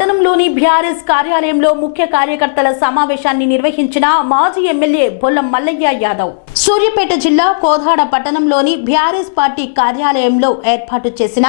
పట్టణంలోని బీఆర్ఎస్ కార్యాలయంలో ముఖ్య కార్యకర్తల సమావేశాన్ని నిర్వహించిన మాజీ ఎమ్మెల్యే బొల్లం మల్లయ్య యాదవ్. సూర్యాపేట జిల్లా కోదాడ పట్టణంలోని బీఆర్ఎస్ పార్టీ కార్యాలయంలో ఏర్పాటు చేసిన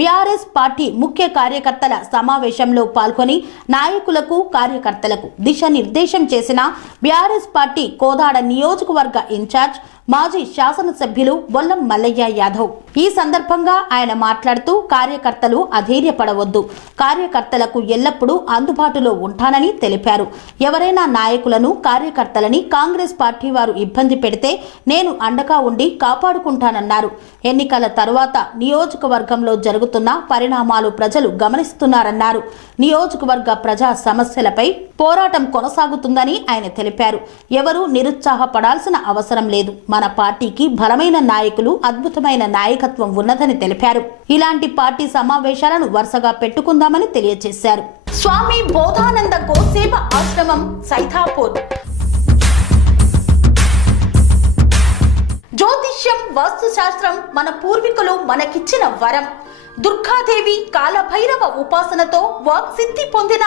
బీఆర్ఎస్ పార్టీ ముఖ్య కార్యకర్తల సమావేశంలో పాల్గొని నాయకులకు కార్యకర్తలకు దిశానిర్దేశం చేసిన బీఆర్ఎస్ పార్టీ కోదాడ నియోజకవర్గ ఇన్ఛార్జ్ మాజీ శాసనసభ్యులు బొల్లం మల్లయ్య యాదవ్. ఈ సందర్భంగా ఆయన మాట్లాడుతూ కార్యకర్తలు అధైర్యపడవద్దు, కార్యకర్తలకు ఎల్లప్పుడూ అందుబాటులో ఉంటానని తెలిపారు. ఎవరైనా నాయకులను కార్యకర్తలని కాంగ్రెస్ పార్టీ వారు ఇబ్బంది పెడితే నేను అండగా ఉండి కాపాడుకుంటానన్నారు. ఎన్నికల తరువాత నియోజకవర్గంలో జరుగుతున్న పరిణామాలు ప్రజలు గమనిస్తున్నారన్నారు. నియోజకవర్గ ప్రజా సమస్యలపై పోరాటం కొనసాగుతుందని ఆయన తెలిపారు. ఎవరూ నిరుత్సాహపడాల్సిన అవసరం లేదు. మన పార్టీకి బలమైన నాయకులు, అద్భుతమైన నాయకత్వం ఉన్నదని తెలిపారు. ఇలాంటి పార్టీ సమావేశాలను వరుసగా పెట్టుకుందామని తెలియజేశారు. స్వామి బోధానంద గోసేవ ఆశ్రమం సైథాపూర్. జ్యోతిష్యం, వాస్తుశాస్త్రం మన పూర్వీకులు మనకిచ్చిన వరం. దుర్గాదేవి, కాలభైరవ ఉపాసనతో వాక్సిద్ధి పొందిన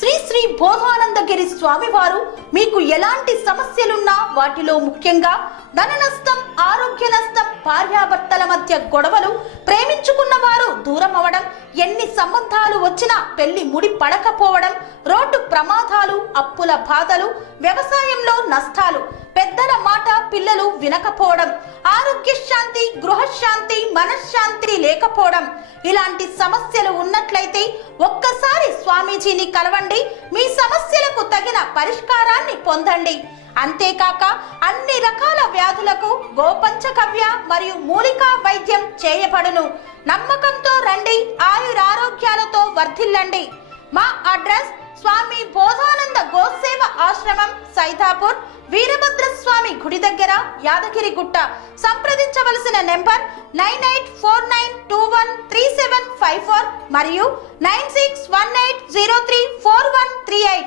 శ్రీ శ్రీ బోధానందగిరి స్వామివారు మీకు ఎలాంటి సమస్యలున్నా, వాటిలో ముఖ్యంగా ధన నష్టం, ఆరోగ్య నష్టం, భార్యాభర్తల మధ్య గొడవలు, ప్రేమించుకున్న వారు దూరం అవడం, ఎన్ని సంబంధాలు వచ్చినా పెళ్లి ముడి పడకపోవడం, రోడ్డు ప్రమాదాలు, అప్పుల బాధలు, వ్యవసాయంలో నష్టాలు, పెద్దల మాట పిల్లలు వినకపోవడం, ఆరోగ్య శాంతి, గృహశాంతి, మనశ్శాంతి లేకపోవడం, ఇలాంటి సమస్యలు ఉన్నట్లయితే ఒక్కసారి స్వామీజీని కలవండి. మీ సమస్యలకు తగిన పరిష్కారాన్ని పొందండి. అంతేకాక అన్ని రకాల వ్యాధులకు గోపంచకవ్య మరియు మూలికా వైద్యం చేయబడును. నమ్మకంతో రండి, ఆయురారోగ్యాలతో వర్ధిల్లండి. మా అడ్రస్ స్వామి బోధానంద గోసేవ ఆశ్రమం సైథాపూర్, వీరభద్రస్వామి గుడి దగ్గర, యాదగిరిగుట్ట. సంప్రదించవలసిన నెంబర్ 9849213754 మరియు 9618034138.